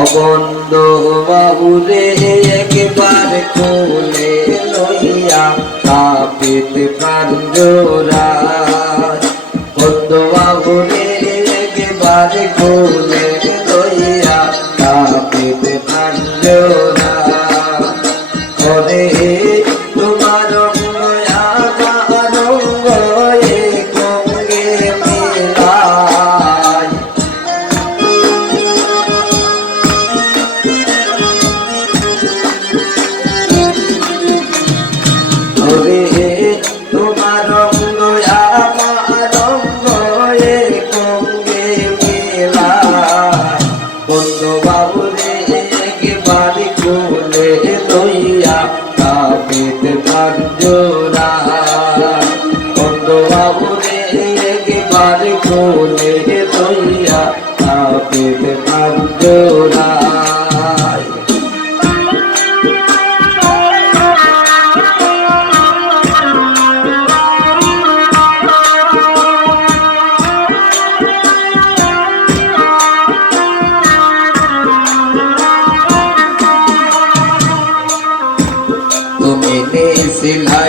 অবন্ধ বাহুরে একবার কোলে লইয়া কাপিতে প্রাঞ্জরা বন্ধ বাহুরে একবার কোলে বন্ধু বাবু রে একবার কোলে লইয়া কাপিতে পাঞ্জরা বন্ধু বাবু রে একবার কোলে নিশিলাই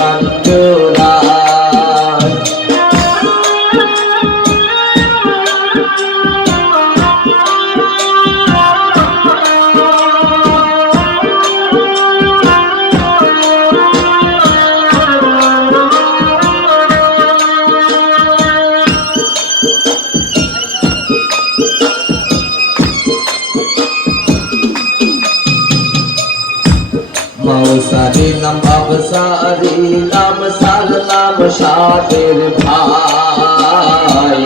মৌসারিলাম বাবসারিলাম সারলাম সাদের ভাই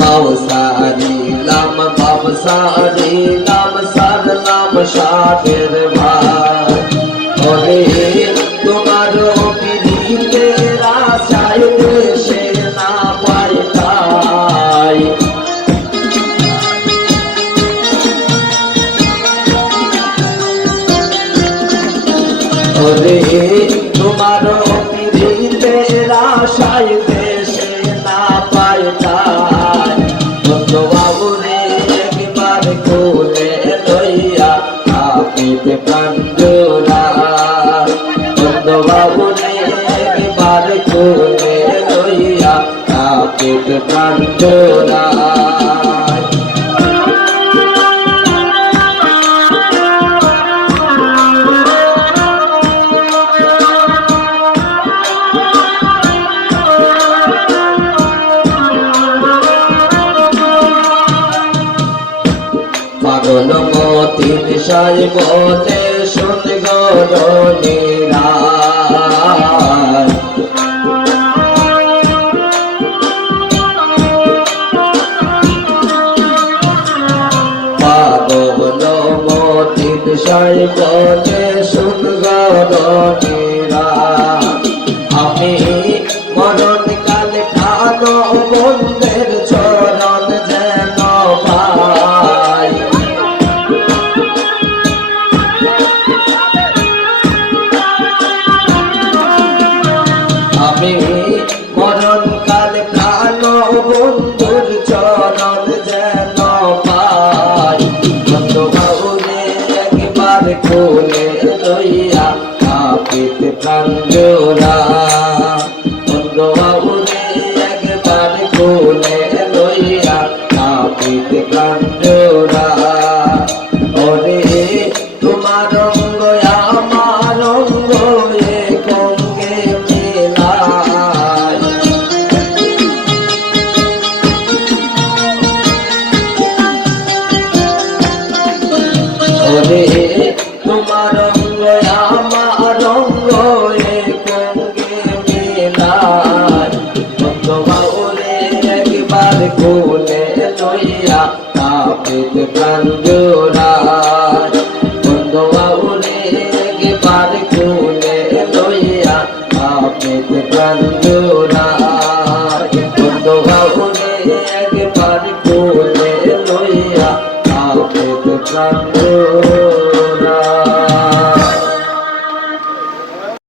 মৌসারিলাম বাবসারিলাম সারলাম সাদের ভাই ওরে তোমার পিড়িতে রাশায় দেশে না পাইতাই বন্ধু বাবু রে একবার কোলে লইয়া কাপিতে প্রাঞ্জরা বন্ধু বাবু রে একবার কোলে লইয়া কাপিতে প্রাঞ্জরা পাগল মতি সাই বলে শুন পাগল মতি সাই বলে পেতে প্রাণ জোড়ায়। বন্ধু বাবুরে গে পার কুলে লইয়া পেতে